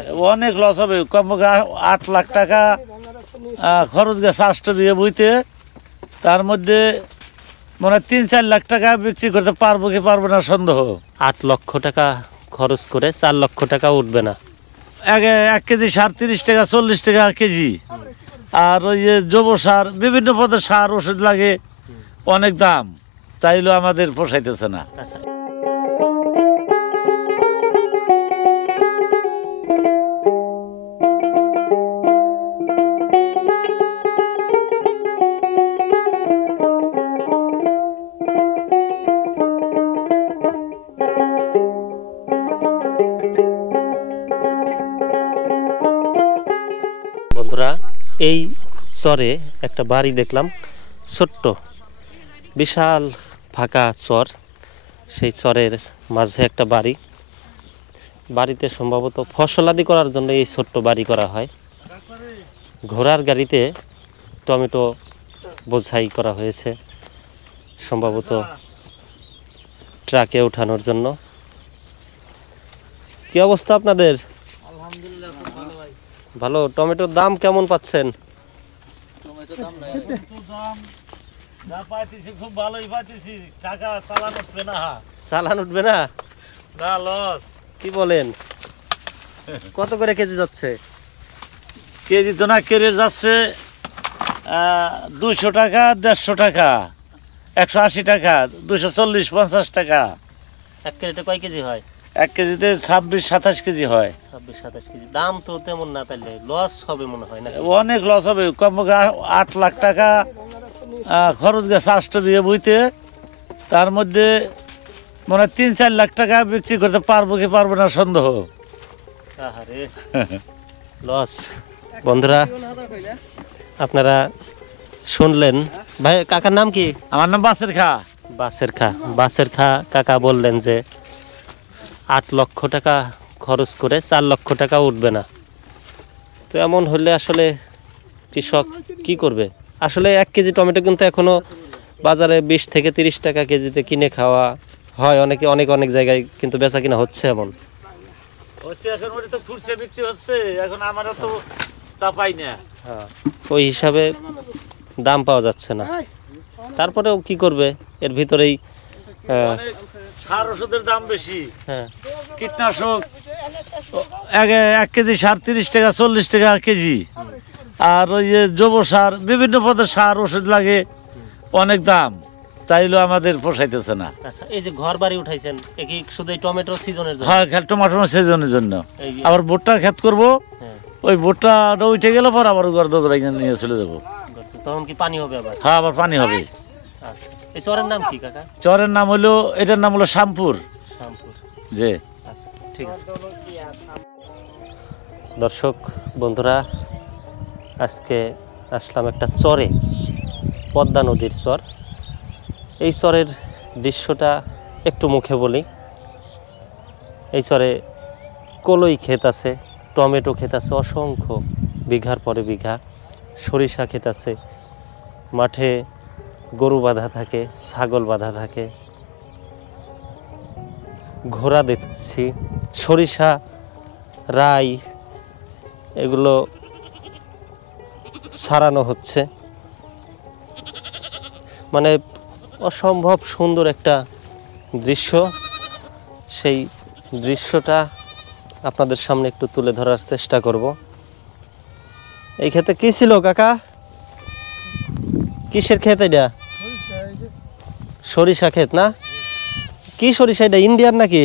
অনেক লস হবে, কমপক্ষে 8 লাখ টাকা খরচ গেছে 8 বিঘা বইতে। তার মধ্যে মনে হয় 3-4 লাখ টাকা বিক্রি করতে পারবো কি পারবো না সন্দেহ। 8 লক্ষ টাকা খরচ করে 4 লক্ষ টাকা উঠবে না। 1 কেজি সার 30 টাকা 40 টাকা কেজি। আর ওই যে জৈব সার, বিভিন্ন পদের সার ওষুধ লাগে, অনেক দাম, তাইলেও আমাদের পোষাইতেছে না। বন্ধুরা, এই চরে একটা বাড়ি দেখলাম, ছোট্ট বিশাল ফাঁকা চর। সেই চরের মাঝে একটা বাড়িতে সম্ভবত ফসলাদি করার জন্য এই ছোট্ট বাড়ি করা হয়। ঘোড়ার গাড়িতে টমেটো বোঝাই করা হয়েছে, সম্ভবত ট্রাকে ওঠানোর জন্য। কি অবস্থা আপনাদের? ভালো। টমেটোর দাম কেমন পাচ্ছেন? খুব ভালোই পাইতেছি, টাকা চালান উঠবে না। চালান উঠবে না? না, লস। কি বলেন? কত করে কেজি যাচ্ছে? কেজি তো না, কেজি যাচ্ছে 200 টাকা, 150 টাকা, 180 টাকা, 240-50 টাকা। 1 কেজিতে কয় কেজি হয়? 1 কেজিতে 26-27 কেজি হয়। 26-27 কেজি। দাম তো তেমন না, তাইলে লস হবে মনে হয় না? অনেক লস হবে, কমপক্ষে 8 লাখ টাকা খরচ গেছে 8 বিঘা বইতে। তার মধ্যে মনে হয় 3-4 লাখ টাকা বিক্রি করতে পারবো কি পারবো না সন্দেহ। আহারে, লস। বন্ধুরা, আপনারা শুনলেন। ভাই, কাকার নাম কি? আমার নাম বাসের খা। বাসের খা কাকা বললেন যে 8 লক্ষ টাকা খরচ করে 4 লক্ষ টাকা উঠবে না। তো এমন হলে আসলে কৃষক কি করবে? আসলে 1 কেজি টমেটো কিন্তু এখনো বাজারে 20 থেকে 30 টাকা কেজিতে কিনে খাওয়া হয়। অনেক জায়গায় কিন্তু বেচা কিনা হচ্ছে এমন হচ্ছে। এখন ওটা তো ফুটছে, বিক্রি হচ্ছে, এখন আমরা তো তা পাই না। হ্যাঁ, ওই হিসাবে দাম পাওয়া যাচ্ছে না। তারপরেও কি করবে, এর ভিতরেই সার ওষুধের দাম বেশি। হ্যাঁ, কীটনাশক 1 কেজি সার 30 টাকা 40 টাকা কেজি। আর ওই যে জৈব সার, বিভিন্ন পদের সার ওষুধ লাগে, অনেক দাম, তাইলেও আমাদের পোষাইতেছে না। আচ্ছা, এই যে ঘর বাড়ি উঠাইছেন, এ কি শুধু এই টমেটো সিজনের জন্য? হ্যাঁ, টমাটো সিজনের জন্য। আবার ভুট্টা ক্ষেত করবো, ওই ভুট্টাটা উঠে গেলে পর আবার ঘর দোতরা নিয়ে চলে যাবো। তখন কি পানি হবে আবার? হ্যাঁ, আবার পানি হবে। আচ্ছা, এই চরের নাম কি কাকা? চরের নাম হলো, এটার নাম হলো শ্যামপুর। যে আচ্ছা, ঠিক আছে। দর্শক বন্ধুরা, আজকে আসলাম একটা চরে, পদ্মা নদীর চর। এই চরের দৃশ্যটা একটু মুখে বলি। এই চরে কলই ক্ষেত আছে, টমেটো ক্ষেত আছে অসংখ্য, বিঘার পরে বিঘা। সরিষা ক্ষেত আছে, মাঠে গরু বাঁধা থাকে, ছাগল বাঁধা থাকে, ঘোড়া দেখছি, সরিষা, রাই, এগুলো ছাড়ানো হচ্ছে। মানে অসম্ভব সুন্দর একটা দৃশ্য। সেই দৃশ্যটা আপনাদের সামনে একটু তুলে ধরার চেষ্টা করব। এই ক্ষেতে কি ছিল কাকা? কিসের ক্ষেত এটা? সরিষা ক্ষেত না? কি সরিষা এটা, ইন্ডিয়ান নাকি?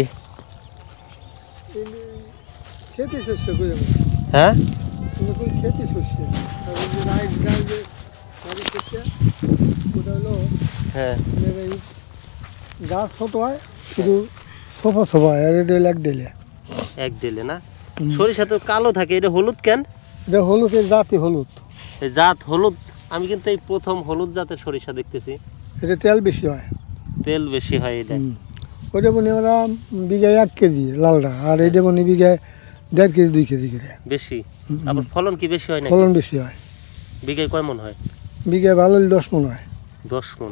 হ্যাঁ, হ্যাঁ, গাছ ছোট হয়, শুধু সোফা সোফা হয়, আর এটা এক ডেলে না? সরিষা তো কালো থাকে, এটা হলুদ কেন? এটা হলুদের জাতি, হলুদ। এই জাত হলুদ? আমি কিন্তু এই প্রথম হলুদ জাতের সরিষা দেখতেছি। এটা তেল বেশি হয়। তেল বেশি হয় এটা? ওইটা মনে ওরা বিঘায় 1 কেজি লালটা, আর এইটা মনে বিঘায় 1.5 কেজি 2 কেজি করে বেশি। আবার ফলন কি বেশি হয় না? ফলন বেশি হয়। বিঘায় কয় মন হয়? বিঘায় ভালো 10 মণ হয়। 10 মণ।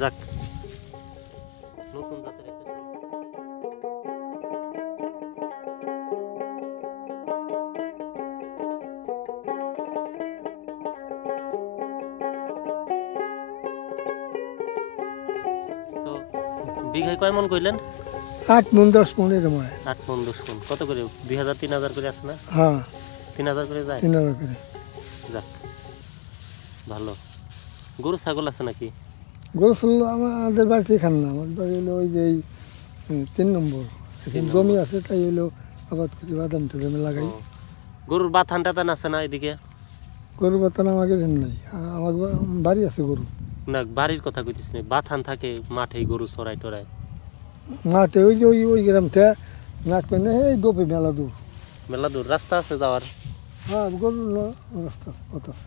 যাক, নতুন জাতের একটা বিঘায় কয় মন কইলেন? 8 মন 10 মন এরকম হয়। 8 মন 10 মন। কত করে? 2000 3000 করে আছে না? হ্যাঁ 3000 করে যায়? 3,000 করে। যাক ভালো। গরু ছাগল আছে নাকি? গরু ছিল আমাদের বাড়িতে এখানে না, আমার বাড়ি হলো ওই যে 3 নম্বর এখানে জমি আছে, তাই হলো আবাদ করি, বাদাম টাদাম লাগাই। ও, গরুর বাথান টাথান আছে না এদিকে? গরু বাতান আমাদের এখানে নাই, আমার বাড়ি আছে গরু। না বাড়ির কথা কইতেছি না, বাথান থাকে মাঠে গরু চড়াই টরাই। মাঠে ওই যে ওই গ্রামটা নাক পেনে এই দোপে মেলা দূর। মেলা দূর রাস্তা আছে যাওয়ার? হ্যাঁ গরু রাস্তা পথ আছে।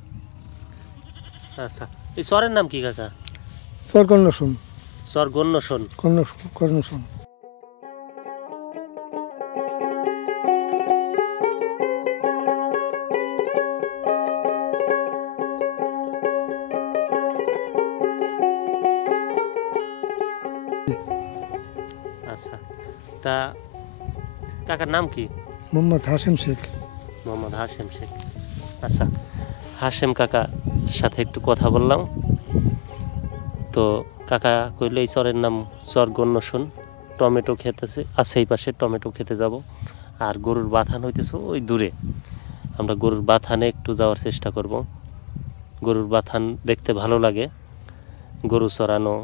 আচ্ছা, এই চরের নাম কি কাকা? চর কর্ণশন। চর গণ্যশন। কর্ণশন। আচ্ছা, তা কাকার নাম কি? মোহাম্মদ হাশেম শেখ। মোহাম্মদ হাশেম শেখ। আচ্ছা, হাশেম কাকার সাথে একটু কথা বললাম। তো কাকা কইলে এই চরের নাম চর গণ্যশন। টমেটো ক্ষেত আছে এই পাশে, টমেটো খেতে যাব। আর গরুর বাথান হইতেছে ওই দূরে। আমরা গরুর বাথানে একটু যাওয়ার চেষ্টা করব। গরুর বাথান দেখতে ভালো লাগে, গরু চড়ানো,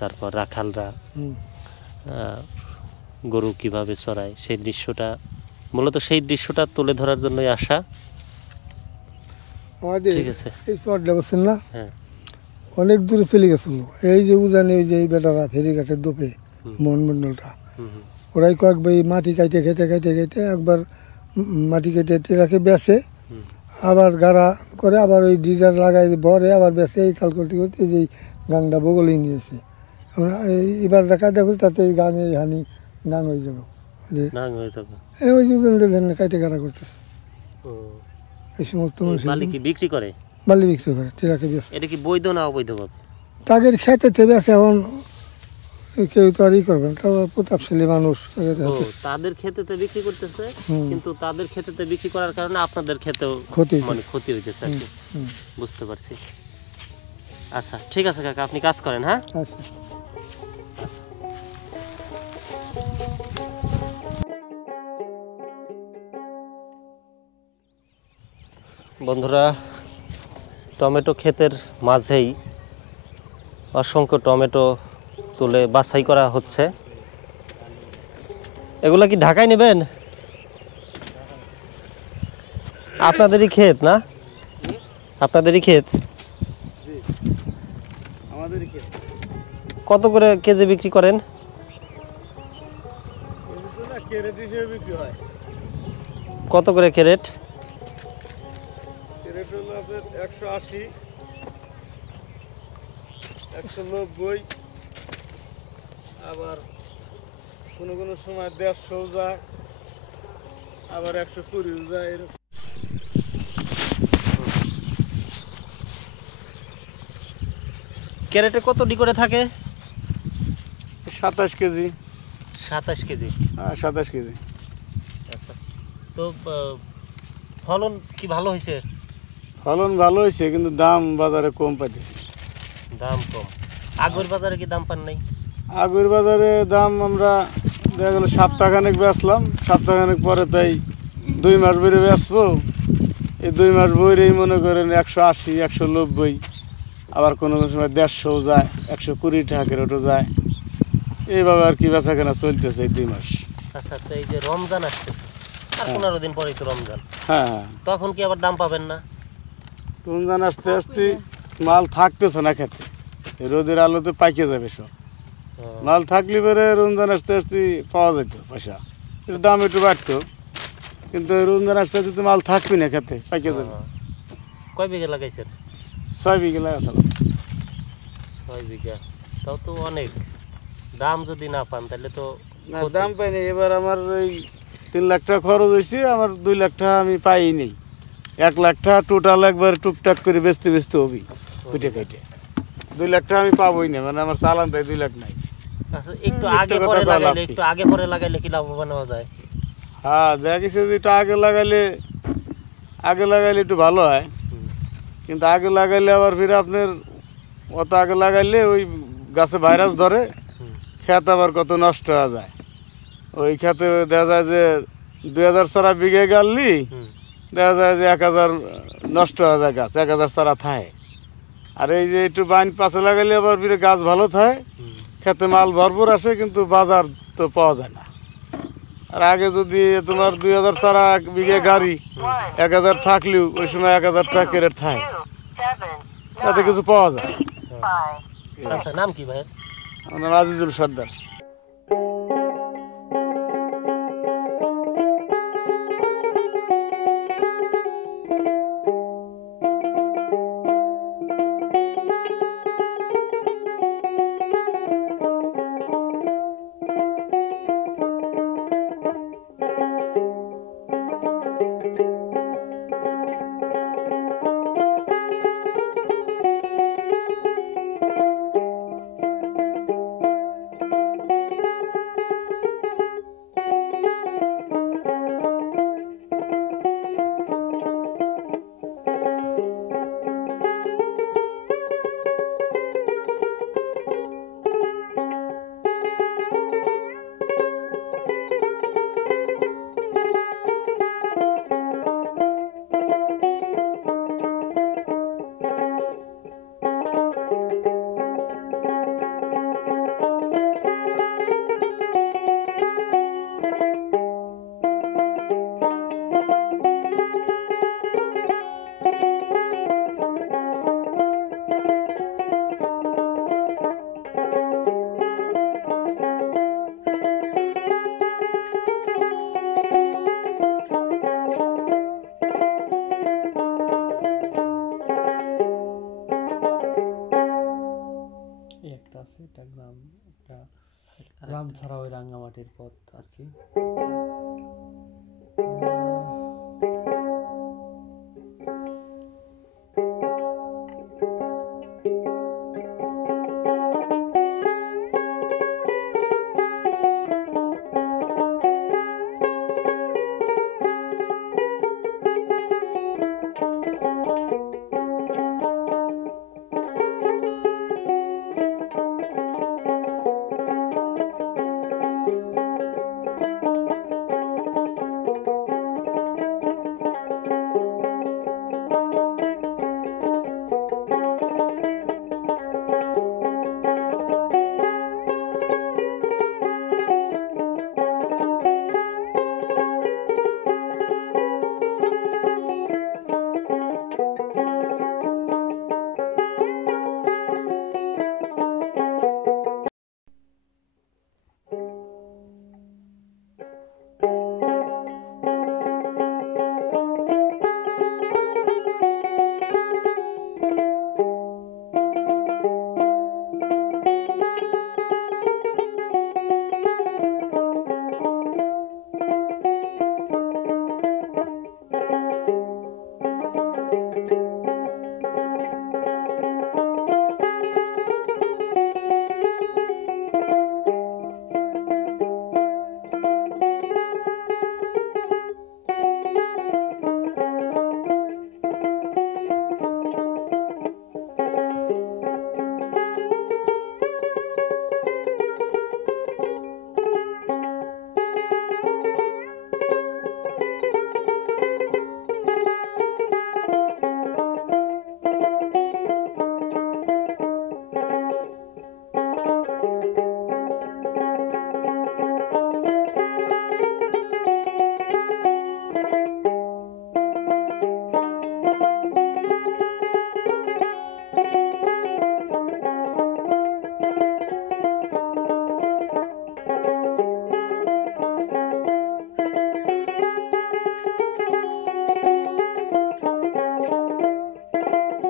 তারপর রাখালরা গরু কিভাবে চড়ায় সেই দৃশ্যটা, মূলত সেই দৃশ্যটা তুলে ধরার জন্যই আসা। আমাদের ঠিক আছে। এই চরটা বলছেন না, হ্যাঁ অনেক দূরে চলে গেছিল। এই যে উজানে এই যে এই বেটারা ফেরিঘাটের দোপে মনমন্ডলটা, ওরাই কয়েকবার এই মাটি কাইটে খেটে একবার মাটি কেটে টেরাকে বেচে, আবার গাড়া করে, আবার ওই ডিজার লাগাই ভরে আবার বেচে। এই কাল করতে করতে এই গাংটা বগলেই নিয়েছে। এবার কায়দা করি তাতে এই গাঙে হানি নাং হয়ে যাবে, ওই দুজন কাইটে গাড়া করতেছে। এই সমস্ত মানুষ বালি কি বিক্রি করে? বালি বিক্রি করে, টেরাকে বেচে। এটা কি বৈধ না অবৈধ ভাবে? তাদের খেতে বেচে, এখন কেউ তো আর ই করবে না, তারপর প্রতাপশালী মানুষ। তাদের ক্ষেতেতে বিক্রি করতেছে, কিন্তু তাদের ক্ষেতেতে বিক্রি করার কারণে আপনাদের ক্ষেতেও ক্ষতি মানে ক্ষতি হইতেছে আর কি। বুঝতে পারছি। আচ্ছা ঠিক আছে কাকা, আপনি কাজ করেন। হ্যাঁ আচ্ছা। বন্ধুরা, টমেটো ক্ষেতের মাঝেই অসংখ্য টমেটো তুলে বাছাই করা হচ্ছে। এগুলা কি ঢাকায় নেবেন? আপনাদেরই ক্ষেত না? আপনাদেরই ক্ষেত? কত করে কেজি বিক্রি করেন? কত করে ক্যারেট? 180, 190, আবার কোনো কোনো সময় 150 যায়, আবার 120 যায়। এরকম ক্যারেটে কতটি করে থাকে? 27 কেজি। 27 কেজি? হ্যাঁ 27 কেজি। আচ্ছা, তো ফলন কি ভালো হয়েছে? ফলন ভালো হয়েছে, কিন্তু দাম বাজারে কম পাইতেছে। দাম কম? আগের বাজারে কি দাম পান নাই? আগের বাজারে দাম আমরা দেখা গেল সপ্তাহখানেক বেচলাম, সপ্তাহখানেক পরে তাই 2 মাস বেড়ে বেচবো। এই 2 মাস বইরেই মনে করেন 180, 190, আবার কোনো সময় 150 যায়, 120 টাকা কেরোটো যায়। এইভাবে আর কি বেচা কেনা চলতেছে এই 2 মাস। আচ্ছা, তো এই যে রমজান আসতেছে, আর 15 দিন পরেই তো রমজান, হ্যাঁ হ্যাঁ, তখন কি আবার দাম পাবেন না? রমজান আসতে আসতে মাল থাকতেছে না খেতে, রোদের আলোতে পাইকে যাবে সব। মাল থাকলে পরে রমজান আসতে আসতে পাওয়া যেত পয়সা, এর দাম একটু বাড়তো, কিন্তু রমজান আসতে আসতে তো মাল থাকবি না খেতে, পাইকে যাবে। কয় বিঘা লাগাইছেন? 6 বিঘা লাগাছিলাম। 6 বিঘা, তাও তো অনেক। দাম যদি না পান তাহলে তো না, দাম পাইনি। এবার আমার ওই 3 লাখ টাকা খরচ হয়েছে, আমার 2 লাখ টাকা আমি পাইনি। 1 লাখ টাকা টোটাল একবার টুকটাক করে বেচতে হবি কুটে কেটে। 2 লাখ টাকা আমি পাবোই না, মানে আমার চালান তাই 2 লাখ নাই। আচ্ছা, একটু আগে পরে লাগাইলে, একটু আগে পরে লাগাইলে কি লাভবান হওয়া যায়? হ্যাঁ, দেখা গেছে যে একটু আগে লাগাইলে একটু ভালো হয়, কিন্তু আগে লাগাইলে আবার ফিরে আপনার অত আগে লাগাইলে ওই গাছে ভাইরাস ধরে, ক্ষেত আবার কত নষ্ট হয়ে যায়। ওই ক্ষেতে দেখা যায় যে 2000 চারা বিঘে গাললি দেখা যায় যে 1000 নষ্ট হয়ে যায় গাছ, 1000 চারা থাকে। আর এই যে একটু বাইন পাশে লাগাইলে আবার বিরে গাছ ভালো থাকে, খেতে মাল ভরপুর আসে, কিন্তু বাজার তো পাওয়া যায় না। আর আগে যদি তোমার 2000 চারা এক বিঘে গাড়ি 1000 থাকলেও ওই সময় 1000 টাকা কেরেট থাকে, তাতে কিছু পাওয়া যায়। আচ্ছা, নাম কি ভাই? আমার নাম আজিজুল সর্দার। একটা আছে, এটা গ্রাম, একটা গ্রাম ছাড়া ওই রাঙ্গামাটির পথ আছে।